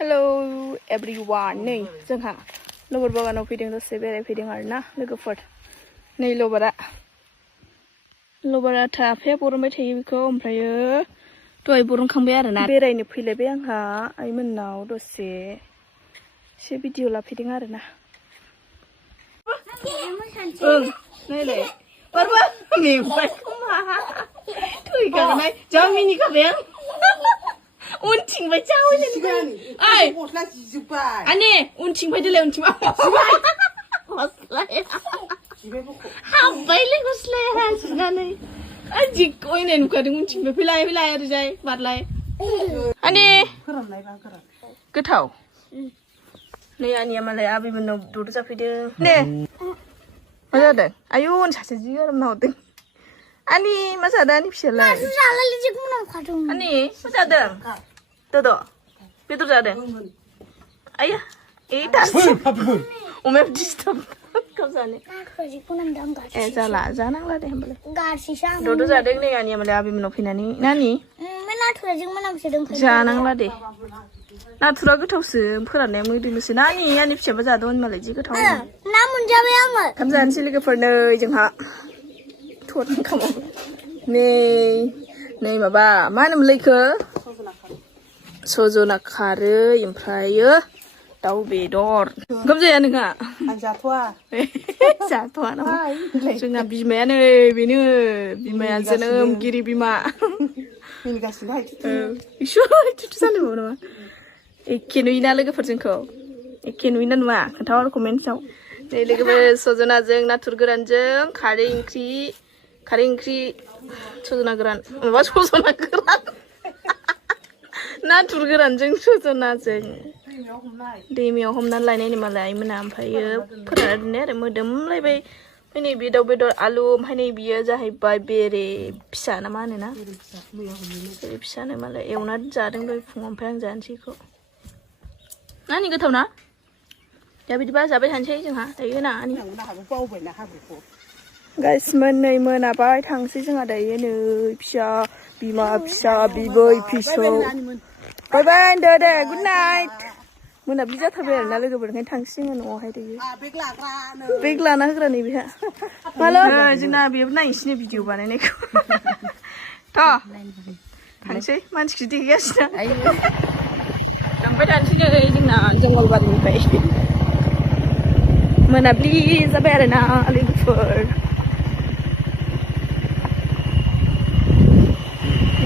Hello everyone. नै जोंहा लबर बागानाव फैदों दसे बेरायफैदों आरोना लोगोफोर। नै लबरा थाफाया बरनबाय थायो बेखौ ओमफ्रायो दहाय बरनखांबाय आरोना। बेरायनो फैलायबाय आंहा आइमोननाव दसे एसे भिडिअ लाफैदों आरोना। नायलाय बारबा मेंबाय खोमा थैखागोनहाय जा मिनिखाबाय आं उनथिंबाय जावैनो ओइ गस्ला जिजोबबाय आने उनथिंबाय देलाय उनथिंबा गस्लाया हाबबायलै गस्लाया जिनानै जि गयनाय नुखादों उनथिंबाय फैलाय ओरैजाय बारलाय आने गोथाव नै आनिया मालाय आबैमोननाव दद जाफैदों दे मा जादों आयु सासे जि आराम नाहरदों आनि मा जादों आनि फिसालाय आनि मा जादों दोद' बेदर जादों आया ए दासो अमाया डिस्टार्ब खालामजानो ए जाला जानांला दे होमबालाय दोद' जादों नै आनिया मालाय आबैमोननाव फैनानै नानि जानांला दे नाथुरा गोथावसो फोराननाया मोदोमोसो नानि आनि फिसाबा जादों मालाय जि गोथाव ना मोनजाबाय आङो ओंखाम जानोसै लोगोफोर नै जोंहा थर ओंखामाव नै माबा मा होनोमोनलाय इखो सजना खारै ओमफ्रायो दाउ बेदर ओंखाम जाया नोंहा जाथ'वा नामा जोंना बिमाया नै बेनो बिमाया जोनोमगिरि बिमा जालायबावो नामा एखे नुयोना लोगोफोर जोंखौ एखे नुयोना नुवा खोन्थाहर कमेन्ट्सआव नै लोगोफोर सजनाजों नाथुर गोरानजों खारै ओंख्रि सजना गोरान माबा सजना गोरान नाथुर गोरानजों सजनाजों दैमायाव हमनानै लायनायनि मालाय आइमोना ओमफ्रायो फोरानना दोननाय आरो मोदोमलायबाय ओमफ्राय नै बे दाउ बेदर आलु ओमफ्राय नै बियो जाहैबाय बेरे फिसा ना मा होनोना बेरे फिसानो मालाय एवनानै जादों दहाय फुङाव ओमफ्राय आं जानोसै बेखौ नानि गोथाव ना दा बिदिबा जाबाय थानोसै जोंहा दायो ना गाइसमोन नै मोनाबाय थांसै जोंहा दायो नै बिमा फिसा बिबै फिसौ बाय बाय दे गुड नाइट मोनाबिलि जाथारबाय आरोना लोगोफोर ओंखायनो थांसै जोङो न'आवहाय दायो बेग लाना होग्रा नै बेहा माला जोंना बेबो नायनोसै भिडिअ बानायनायखौ थांसै मानसि गिदिर गैयासिना थांबाय थानोसै नै जोंना जंगलबारिनिफ्राय मोनाबिलि जाबाय आरोना लोगोफोर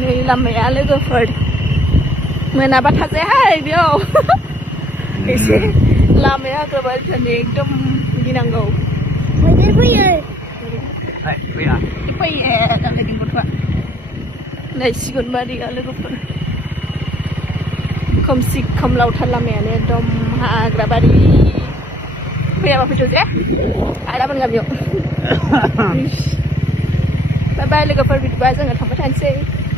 नै लामाया लोगोफोर मोनाबा थाजायाहाय बेयाव एसे लामाया हाग्राबारिफोरनि एकदम गिनांगौ मैदेर फैयो दालाय गथ'आ नै सिगुनबारिया लोगोफोर खोमसि खोमलावथार लामायानो एकदम हाग्राबारि फैयाबा फैथ' दे आदामोन गामियाव बाय बाय लोगोफोर बिदिबा जोङो थांबाय थानोसै